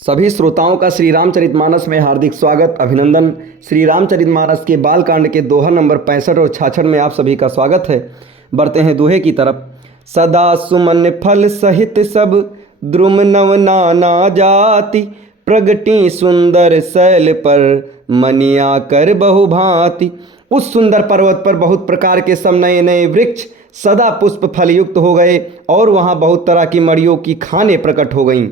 सभी श्रोताओं का श्री रामचरितमानस में हार्दिक स्वागत अभिनंदन। श्री रामचरितमानस के बालकांड के दोहा नंबर 65 और 66 में आप सभी का स्वागत है। बढ़ते हैं दोहे की तरफ। सदा सुमन फल सहित सब द्रुम नव नाना जाति, प्रगटी सुंदर शैल पर मनिया कर बहुभांति। उस सुंदर पर्वत पर बहुत प्रकार के सब नए नए वृक्ष सदा पुष्प फलयुक्त हो गए और वहाँ बहुत तरह की मड़ियों की खानें प्रकट हो गईं।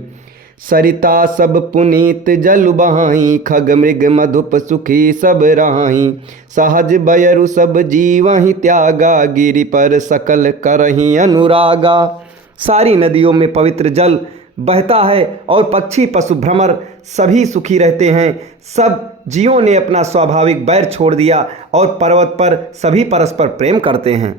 सरिता सब पुनीत जल बहाई, खग मृग मधुप सुखी सब रहाई। सहज बयरु सब जीवहि त्यागा, गिरि पर सकल करही अनुरागा। सारी नदियों में पवित्र जल बहता है और पक्षी पशु भ्रमर सभी सुखी रहते हैं। सब जीवों ने अपना स्वाभाविक बैर छोड़ दिया और पर्वत पर सभी परस्पर प्रेम करते हैं।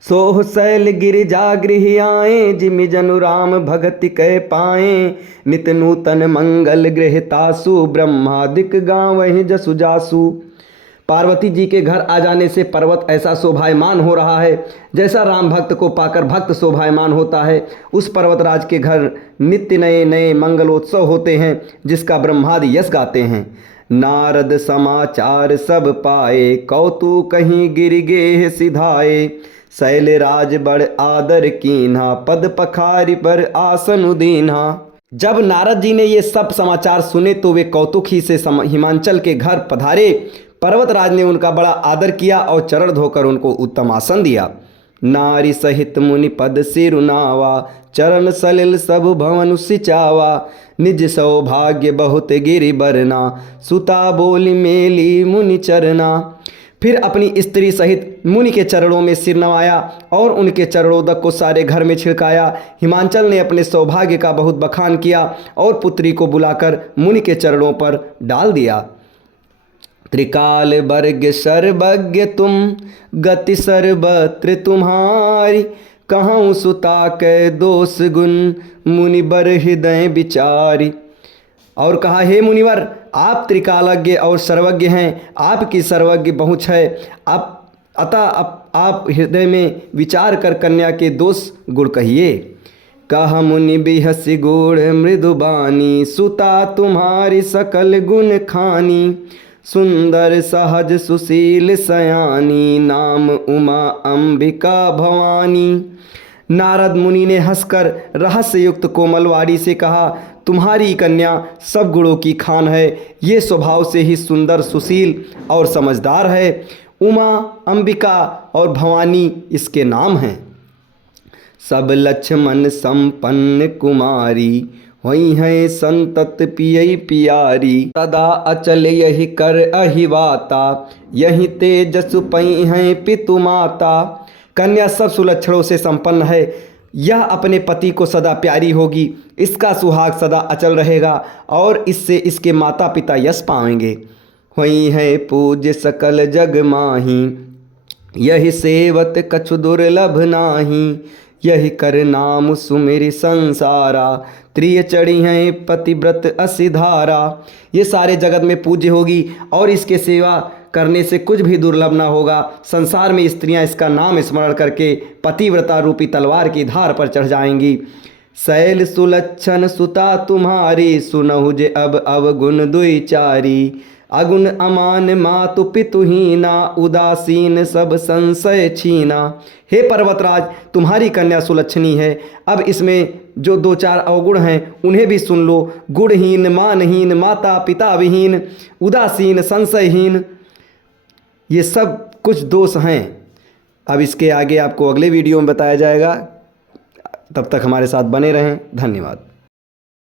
सोह शैल गिरिजा गृह आए, जिमि जनु राम भगति कह पाए। नित नूतन मंगल गृह तासु, ब्रह्मादिक गाँवहि जसु जासु। पार्वती जी के घर आ जाने से पर्वत ऐसा शोभायमान हो रहा है जैसा राम भक्त को पाकर भक्त शोभायमान होता है। उस पर्वतराज के घर नित्य नए नए मंगलोत्सव होते हैं जिसका ब्रह्मादि यश गाते हैं। नारद समाचार सब पाए, कौतुक कहीं गिर गेह सिधाए। शैल राज बड़ आदर कीन्हा, पद पखारी पर आसन उदीन्हा। जब नारद जी ने ये सब समाचार सुने तो वे कौतुक ही से हिमांचल के घर पधारे। पर्वतराज ने उनका बड़ा आदर किया और चरण धोकर उनको उत्तम आसन दिया। नारी सहित मुनि पद सिरुनावा, चरण सलिल सब भवन सिचावा। निज सौभाग्य बहुत गिरि बरना, सुता बोली मेली मुनि चरना। फिर अपनी स्त्री सहित मुनि के चरणों में सिर नवाया और उनके चरणोदक को सारे घर में छिड़काया। हिमांचल ने अपने सौभाग्य का बहुत बखान किया और पुत्री को बुलाकर मुनि के चरणों पर डाल दिया। त्रिकाल वर्ग सर्वज्ञ तुम, गति सर्वत्र तुम्हारी। कहूँ सुता के दोष गुण, मुनि बर हृदय विचारी। और कहा, हे मुनिवर, आप त्रिकालज्ञ और सर्वज्ञ हैं, आपकी सर्वज्ञ पहुँच है। अतः आप हृदय में विचार कर कन्या के दोष गुण कहिए। कह मुनि बिहसि गूढ़ मृदुबानी, सुता तुम्हारी सकल गुण खानी। सुंदर सहज सुशील सयानी, नाम उमा अंबिका भवानी। नारद मुनि ने हंसकर रहस्य युक्त कोमलवाणी से कहा, तुम्हारी कन्या सब गुणों की खान है। ये स्वभाव से ही सुंदर सुशील और समझदार है। उमा, अंबिका और भवानी इसके नाम हैं। सब लक्ष्मण संपन्न कुमारी, वही है संतत पियई पियारी। सदा अचल यही कर अहिवाता, यही तेजसु पई है पितु माता। कन्या सब सुलक्षणों से संपन्न है। यह अपने पति को सदा प्यारी होगी, इसका सुहाग सदा अचल रहेगा और इससे इसके माता पिता यश पाएंगे। वही है पूज्य सकल जग माही, यही सेवत कछु दुर्लभ नाही। यही कर नाम सुमेरि संसारा, त्रिय चढ़ी हैं पतिव्रत असिधारा। ये सारे जगत में पूज्य होगी और इसके सेवा करने से कुछ भी दुर्लभ न होगा। संसार में स्त्रियां इसका नाम स्मरण करके पतिव्रता रूपी तलवार की धार पर चढ़ जाएंगी। शैल सुलक्षण सुता तुम्हारी, सुनहु जे अब अवगुण दुई चारी। अगुण अमान मातु पितुहीना, उदासीन सब संशय छीना। हे पर्वतराज, तुम्हारी कन्या सुलक्षणी है। अब इसमें जो दो चार अवगुण हैं उन्हें भी सुन लो। गुणहीन, मानहीन, माता पिता विहीन, उदासीन, संशयहीन, ये सब कुछ दोष हैं। अब इसके आगे आपको अगले वीडियो में बताया जाएगा। तब तक हमारे साथ बने रहें। धन्यवाद।